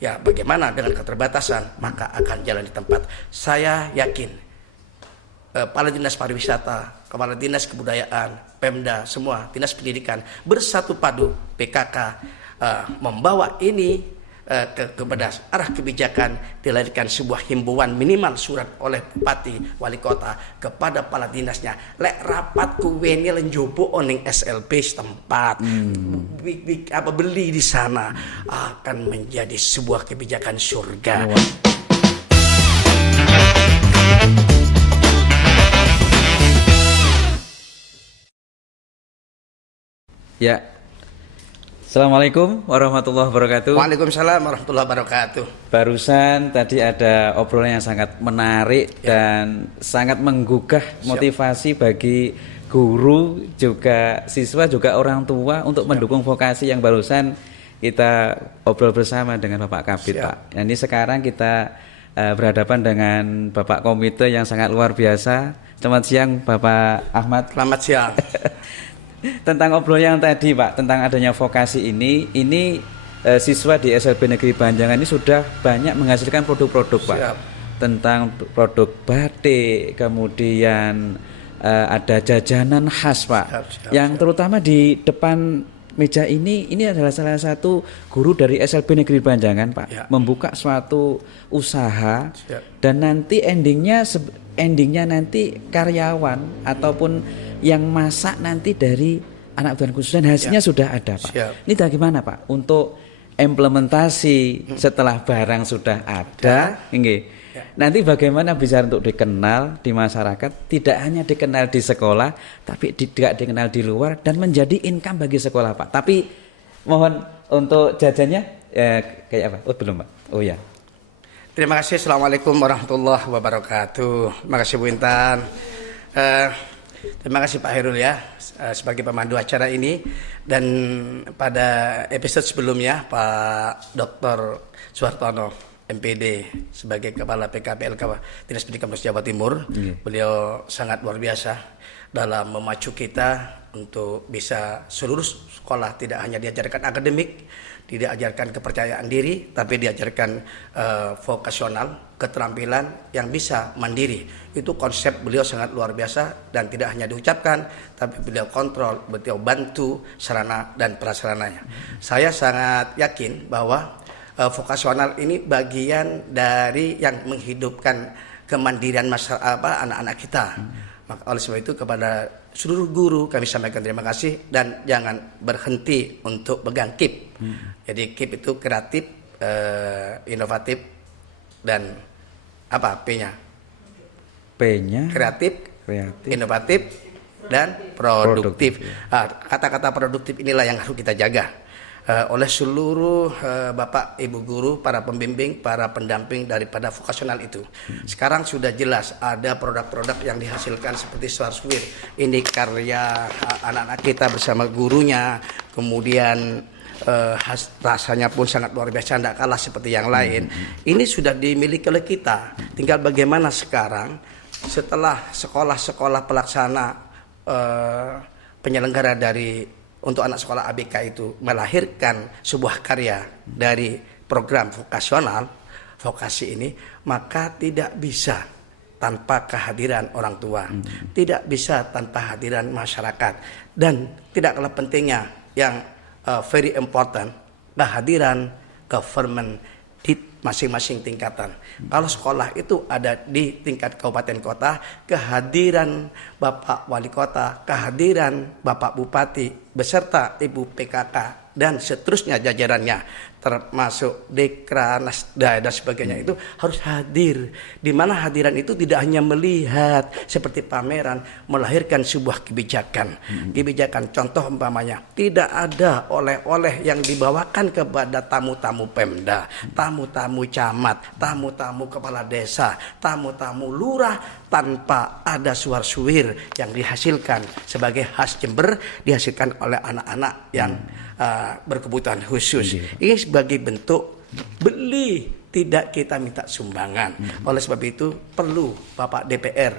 Ya bagaimana dengan keterbatasan, maka akan jalan di tempat. Saya yakin Kepala Dinas Pariwisata, Kepala Dinas Kebudayaan, Pemda, semua Dinas Pendidikan bersatu padu PKK membawa ini kepada arah kebijakan, dilahirkan sebuah himbauan minimal surat oleh Bupati Wali Kota kepada kepala dinasnya, lek rapat kuweni lenjobo oning SLB setempat beli di sana akan menjadi sebuah kebijakan surga. Ya. Assalamualaikum warahmatullahi wabarakatuh. Waalaikumsalam warahmatullahi wabarakatuh. Barusan tadi ada obrolan yang sangat menarik dan sangat menggugah motivasi bagi guru, juga siswa, juga orang tua untuk mendukung vokasi yang barusan kita obrol bersama dengan Bapak Kabid, Pak. Nah, ini sekarang kita berhadapan dengan Bapak Komite yang sangat luar biasa. Selamat siang Bapak Ahmad. Selamat siang. Tentang obrolan yang tadi, Pak, tentang adanya vokasi ini siswa di SLB Negeri Banjangan ini sudah banyak menghasilkan produk-produk, Pak. Siap. Tentang produk batik, kemudian ada jajanan khas, Pak. Yang terutama di depan meja ini adalah salah satu guru dari SLB Negeri Banjangan, Pak. Membuka suatu usaha. Dan nanti endingnya nanti karyawan ataupun yang masak nanti dari anak kebutuhan khusus dan hasilnya sudah ada, Pak. Ini bagaimana, Pak, untuk implementasi setelah barang sudah ada, nanti bagaimana bisa untuk dikenal di masyarakat, tidak hanya dikenal di sekolah, tapi juga dikenal di luar dan menjadi income bagi sekolah, Pak. Tapi mohon untuk jajannya kayak apa? Oh belum, Pak. Oh ya. Terima kasih. Assalamualaikum warahmatullahi wabarakatuh. Terima kasih Bu Intan. Terima kasih Pak Hairul ya sebagai pemandu acara ini, dan pada episode sebelumnya Pak Dr. Suhartono MPD sebagai Kepala PKPLK Dinas Pendidikan Provinsi Jawa Timur. Beliau sangat luar biasa dalam memacu kita untuk bisa seluruh sekolah tidak hanya diajarkan akademik, tidak diajarkan kepercayaan diri, tapi diajarkan vokasional, keterampilan yang bisa mandiri. Itu konsep beliau sangat luar biasa dan tidak hanya diucapkan, tapi beliau kontrol, beliau bantu sarana dan prasarananya. Saya sangat yakin bahwa vokasional ini bagian dari yang menghidupkan kemandirian anak-anak kita. Maka oleh sebab itu kepada seluruh guru kami sampaikan terima kasih, dan jangan berhenti untuk pegang KIP. Jadi KIP itu kreatif, inovatif, dan apa P-nya? P-nya kreatif, inovatif, dan produktif. Kata-kata produktif inilah yang harus kita jaga oleh seluruh Bapak Ibu guru, para pembimbing, para pendamping daripada vokasional itu. Sekarang sudah jelas ada produk-produk yang dihasilkan seperti Swarswir. Ini karya anak-anak kita bersama gurunya. Kemudian rasanya pun sangat luar biasa, tidak kalah seperti yang lain. Ini sudah dimiliki oleh kita. Tinggal bagaimana sekarang setelah sekolah-sekolah pelaksana penyelenggara untuk anak sekolah ABK itu melahirkan sebuah karya dari program vokasional, vokasi ini, maka tidak bisa tanpa kehadiran orang tua, tidak bisa tanpa hadiran masyarakat, dan tidak kalah pentingnya yang very important, kehadiran government di masing-masing tingkatan. Kalau sekolah itu ada di tingkat kabupaten kota, kehadiran Bapak Wali Kota, kehadiran Bapak Bupati beserta Ibu PKK dan seterusnya jajarannya, termasuk Dekra, dan sebagainya, itu harus hadir. Di mana hadiran itu tidak hanya melihat seperti pameran, melahirkan sebuah kebijakan. Kebijakan contoh umpamanya, tidak ada oleh-oleh yang dibawakan kepada tamu-tamu Pemda, tamu-tamu camat, tamu-tamu kepala desa, tamu-tamu lurah, tanpa ada suar-suwir yang dihasilkan sebagai khas Jember, dihasilkan oleh anak-anak yang berkebutuhan khusus. Ini sebagai bentuk beli, tidak kita minta sumbangan. Oleh sebab itu perlu Bapak DPR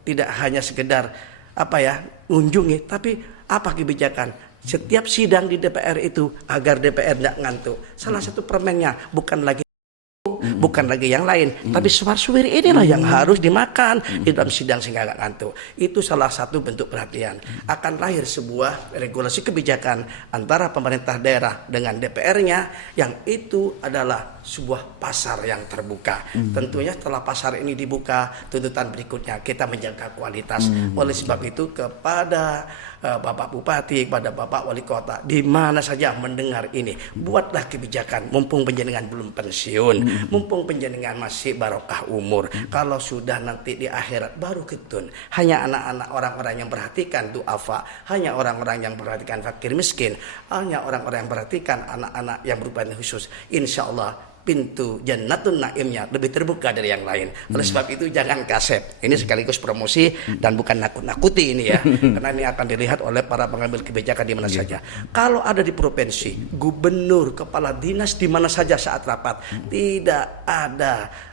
tidak hanya sekedar mengunjungi, tapi apa kebijakan setiap sidang di DPR itu agar DPR tidak ngantuk. Salah satu permennya bukan lagi yang lain, tapi suar-suir inilah yang harus dimakan di dalam sidang sehingga nggak ngantuk. Itu salah satu bentuk perhatian. Akan lahir sebuah regulasi kebijakan antara pemerintah daerah dengan DPR-nya, yang itu adalah sebuah pasar yang terbuka. Tentunya setelah pasar ini dibuka, tuntutan berikutnya kita menjaga kualitas. Oleh sebab itu kepada Bapak Bupati, kepada Bapak Wali Kota, di mana saja mendengar ini, buatlah kebijakan. Mumpung penjenengan belum pensiun, mumpung penjenengan masih barokah umur. Kalau sudah nanti di akhirat baru ketun. Hanya anak-anak orang-orang yang perhatikan duafa, hanya orang-orang yang perhatikan fakir miskin, hanya orang-orang yang perhatikan anak-anak yang berkebutuhan khusus. Insya Allah pintu jannatun naimnya lebih terbuka dari yang lain. Oleh sebab itu jangan kasep. Ini sekaligus promosi dan bukan nakut-nakuti ini ya. Karena ini akan dilihat oleh para pengambil kebijakan di mana saja. Kalau ada di provinsi, gubernur, kepala dinas di mana saja saat rapat, tidak ada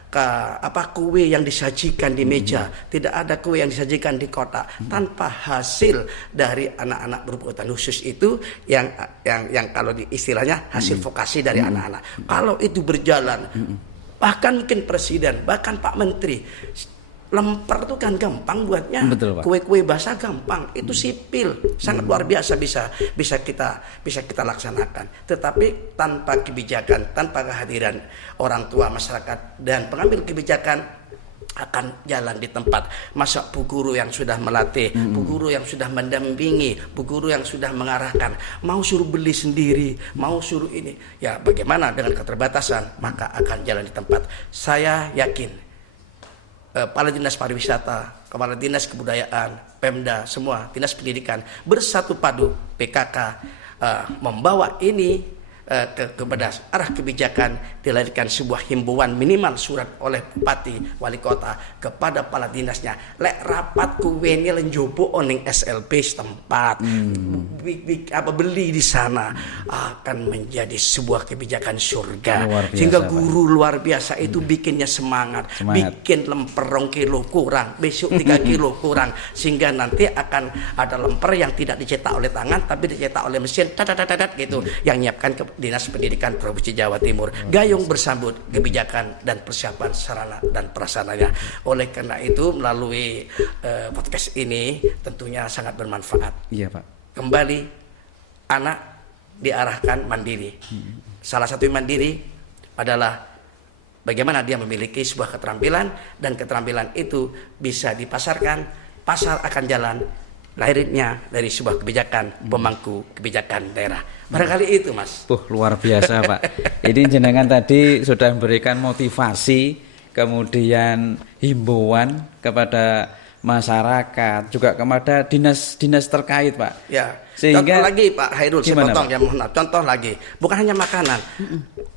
kue yang disajikan di meja, tidak ada kue yang disajikan di kotak tanpa hasil dari anak-anak berkebutuhan khusus itu yang kalau di istilahnya hasil vokasi dari anak-anak. Kalau itu berjalan, bahkan mungkin presiden, bahkan Pak Menteri, lemper itu kan gampang buatnya. Kue-kue basah gampang, itu sipil, sangat luar biasa bisa kita laksanakan. Tetapi tanpa kebijakan, tanpa kehadiran orang tua, masyarakat dan pengambil kebijakan akan jalan di tempat. Masa bu guru yang sudah melatih, bu guru yang sudah mendampingi, bu guru yang sudah mengarahkan, mau suruh beli sendiri, mau suruh ini, ya bagaimana dengan keterbatasan, maka akan jalan di tempat. Saya yakin Kepala Dinas Pariwisata, Kepala Dinas Kebudayaan, Pemda, semua Dinas Pendidikan bersatu padu PKK membawa ini kepada arah kebijakan, dilahirkan sebuah himbauan minimal surat oleh Bupati Wali Kota kepada kepala dinasnya, lek rapat kuweni lenjobo oning SLB setempat, beli di sana, akan menjadi sebuah kebijakan surga. Sehingga guru luar biasa itu bikinnya semangat. Bikin lemper 2 kilo kurang, besok 3 kilo kurang, sehingga nanti akan ada lemper yang tidak dicetak oleh tangan tapi dicetak oleh mesin gitu, yang nyiapkan Dinas Pendidikan Provinsi Jawa Timur. Gayung bersambut kebijakan dan persiapan sarana dan prasarananya. Oleh karena itu melalui podcast ini tentunya sangat bermanfaat. Iya Pak. Kembali anak diarahkan mandiri. Salah satu mandiri adalah bagaimana dia memiliki sebuah keterampilan, dan keterampilan itu bisa dipasarkan, pasar akan jalan. Lahirnya dari sebuah kebijakan pemangku kebijakan daerah. Barangkali itu Mas. Luar biasa Pak. Ini jenengan tadi sudah memberikan motivasi, kemudian himbauan kepada masyarakat, juga kepada dinas-dinas terkait Pak. Ya. Sehingga, contoh lagi Pak Hairul, saya potong ya, mohon maaf. Contoh lagi, bukan hanya makanan.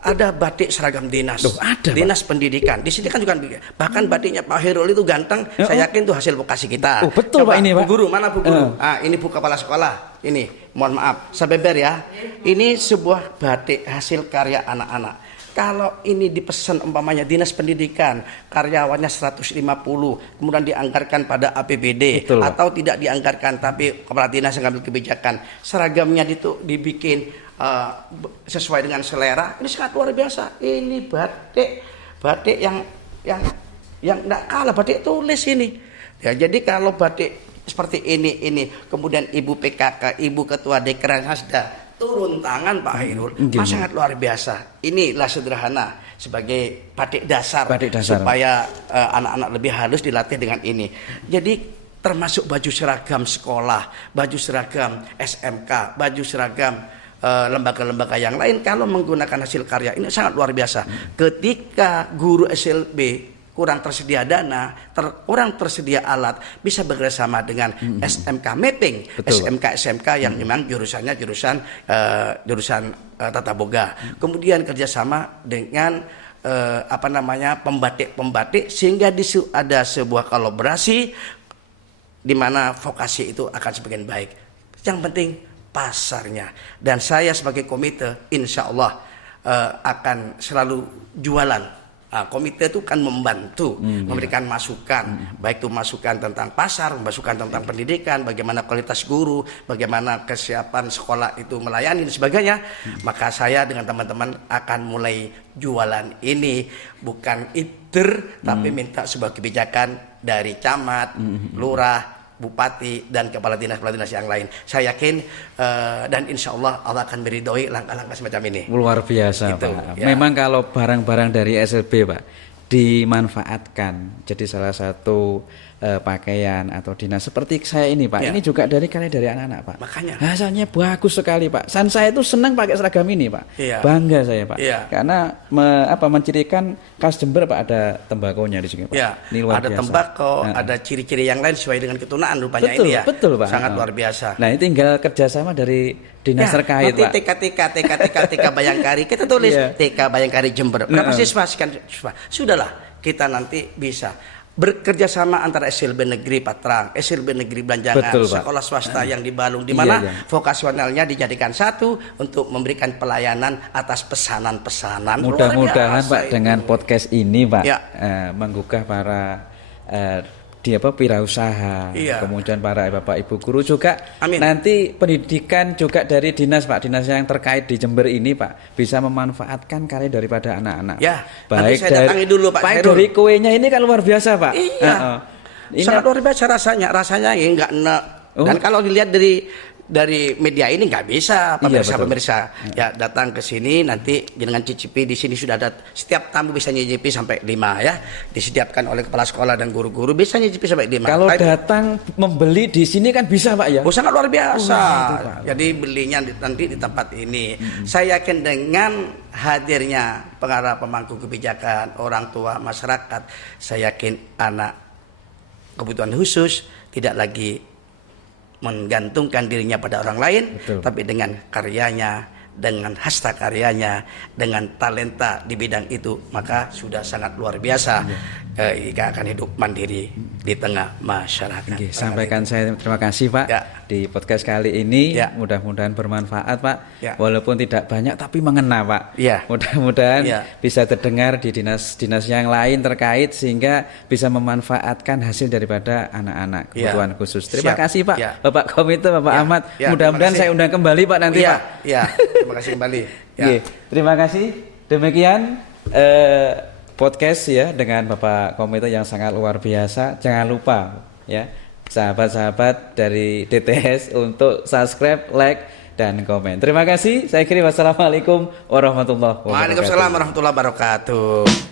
Ada batik seragam dinas, ada, dinas pendidikan. Di sini kan juga bahkan batiknya Pak Hairul itu ganteng. Saya yakin itu hasil vokasi kita. Betul Pak ini Pak. Bu guru, mana Bu guru? Ini Bu kepala sekolah. Ini, mohon maaf, sebeber ya. Ini sebuah batik hasil karya anak-anak. Kalau ini dipesan umpamanya dinas pendidikan, karyawannya 150, kemudian dianggarkan pada APBD, betul, atau tidak dianggarkan tapi kepala dinas yang ambil kebijakan, seragamnya dibikin sesuai dengan selera, ini sangat luar biasa. Ini batik yang tidak kalah, batik tulis ini. Ya, jadi kalau batik seperti ini kemudian Ibu PKK, Ibu Ketua Dekran Hasda turun tangan Pak Hairul, sangat luar biasa. Inilah sederhana sebagai batik dasar. Supaya anak-anak lebih halus dilatih dengan ini. Jadi termasuk baju seragam sekolah, baju seragam SMK, baju seragam lembaga-lembaga yang lain kalau menggunakan hasil karya ini sangat luar biasa. Ketika guru SLB kurang tersedia dana, kurang tersedia alat, bisa bekerjasama dengan SMK mapping, SMK yang memang jurusannya jurusan tata boga. Kemudian kerjasama dengan pembatik sehingga ada sebuah kolaborasi di mana vokasi itu akan semakin baik. Yang penting pasarnya. Dan saya sebagai komite, insya Allah akan selalu jualan komite itu kan membantu memberikan masukan, baik itu masukan tentang pasar, masukan tentang pendidikan, bagaimana kualitas guru, bagaimana kesiapan sekolah itu melayani dan sebagainya. Maka saya dengan teman-teman akan mulai jualan ini, bukan iter, tapi minta sebuah kebijakan dari camat, lurah, bupati, dan kepala dinas yang lain. Saya yakin dan insya Allah Allah akan meridhoi langkah-langkah semacam ini. Luar biasa, Gitu, Pak. ya. Memang kalau barang-barang dari SLB, Pak, dimanfaatkan jadi salah satu pakaian atau dinas seperti saya ini, Pak. Ya. Ini juga dari karya dari anak-anak, Pak. Makanya. Hasilnya bagus sekali, Pak. Dan saya itu senang pakai seragam ini, Pak. Iya. Bangga saya, Pak. Iya. Karena mencirikan khas Jember, Pak. Ada tembakonya di sini, Pak. Ya, Ini luar ada biasa. tembakau, ada ciri-ciri yang lain sesuai dengan ketunaan rupanya Betul, ini ya. betul, Pak. Sangat luar biasa. Nah, ini tinggal kerjasama dari dinas terkait, nanti Pak. TK Bayangkari kita tulis Iya. TK Bayangkari Jember. Berapa siswa sekian siswa? Sudahlah, kita nanti bisa bekerja sama antara SLB Negeri Patrang, SLB Negeri Belanjangan, Betul, Pak. sekolah swasta yang di Balung, di Iya, mana iya. vokasionalnya dijadikan satu untuk memberikan pelayanan atas pesanan-pesanan. Mudah-mudahan, Luar biasa Pak, itu. dengan podcast ini, Pak, Ya. menggugah para wirausaha, Iya. kemudian para bapak ibu guru juga. Amin. Nanti pendidikan juga dari dinas, Pak, dinas yang terkait di Jember ini, Pak, bisa memanfaatkan karya daripada anak-anak. Ya, baik nanti saya datangi dulu, Pak Khairul. dari kuenya ini kan luar biasa, Pak. Iya. Ini Sangat luar biasa rasanya ya enggak enak. Oh. Dan kalau dilihat dari media ini nggak bisa Iya, pemirsa ya datang ke sini nanti dengan cicipi di sini sudah ada setiap tamu bisa nyicipi sampai 5 ya, disediakan oleh kepala sekolah dan guru-guru bisa nyicipi sampai 5. Kalau datang membeli di sini kan bisa, Pak, ya. Oh, sangat luar biasa. itu, Pak. Jadi belinya nanti di tempat ini. Saya yakin dengan hadirnya pengarah pemangku kebijakan, orang tua, masyarakat, saya yakin anak kebutuhan khusus tidak lagi menggantungkan dirinya pada orang lain, Betul. tapi dengan karyanya, dengan hasta karyanya, dengan talenta di bidang itu, maka sudah sangat luar biasa. Ika akan hidup mandiri di tengah masyarakat. Oke, sampaikan saya terima kasih, Pak, Ya. di podcast kali ini. Ya. Mudah-mudahan bermanfaat, Pak. Ya. Walaupun tidak banyak tapi mengena, Pak. Ya. Mudah-mudahan Ya. bisa terdengar di dinas-dinas yang lain terkait sehingga bisa memanfaatkan hasil daripada anak-anak Ya. kebutuhan khusus. Terima Siap. kasih, Pak. Ya. Bapak Komite, Bapak Ya. Ahmad. Ya, Mudah-mudahan terima saya kasih. undang kembali, Pak, nanti, Iya, Pak. iya. Terima kasih kembali. Ya. Oke, terima kasih. Demikian podcast ya dengan Bapak Komite yang sangat luar biasa. Jangan lupa ya sahabat-sahabat dari DTS untuk subscribe, like, dan komen. Terima kasih. Saya kira wassalamualaikum warahmatullahi wabarakatuh. Waalaikumsalam warahmatullahi wabarakatuh.